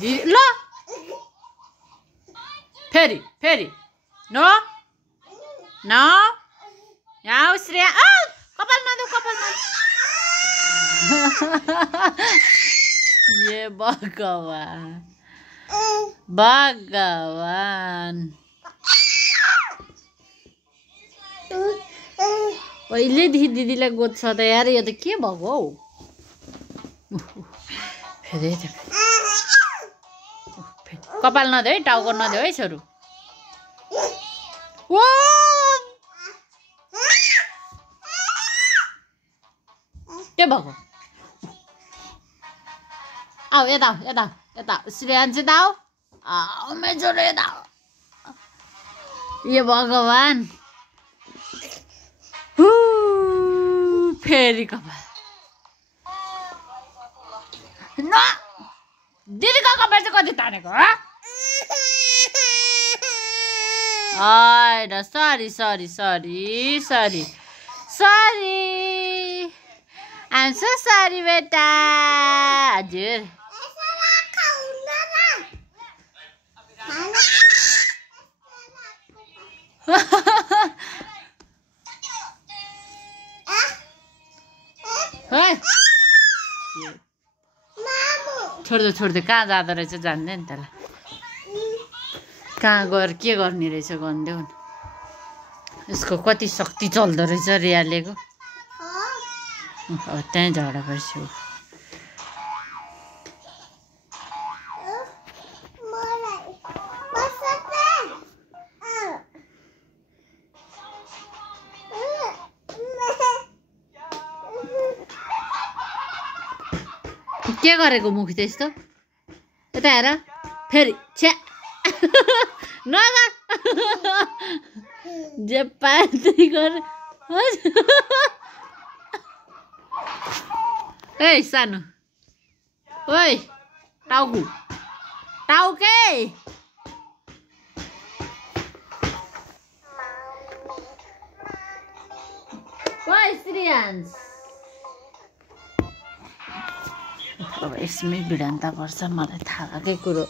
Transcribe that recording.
ल फेरि फेरि नो न यहाँ श्रेया कपाल नदेऊ कपाल ये भगवान भगवान पहिलेदेखि दिदीलाई गोद्छ त यार यो त के भएको हौ फेरि कपाल नदेऊ है टाउको नदेऊ है छोरू ओ के भएको आऊ यता यता यता श्रेयान्स यता आऊ मेरो यता ये भगवान फेरि कपाल न दिदीको कपाल चाहिँ कति तानेको होइन sorry sorry sorry sorry sorry I'm so sorry बेटा हजुर छोड्दै छोड्दै कहाँ जाँदो रहेछ जान्दै नि त्यसलाई कहाँ गएर के गर्ने रहेछ गरिदेऊ न यसको कति शक्ति चल्दो रहेछ रियालेको त्यहीँ झगडा पर्छु के गरेको मुख त्यस्तो यता हेर फेरि छ्या नगा जे पाए त्यही गर ए सानो ओइ टाउकु टाउके ओइ श्रेयान्स अब यसमै भिडन्त गर्छ मलाई थाहा भएकै कुरो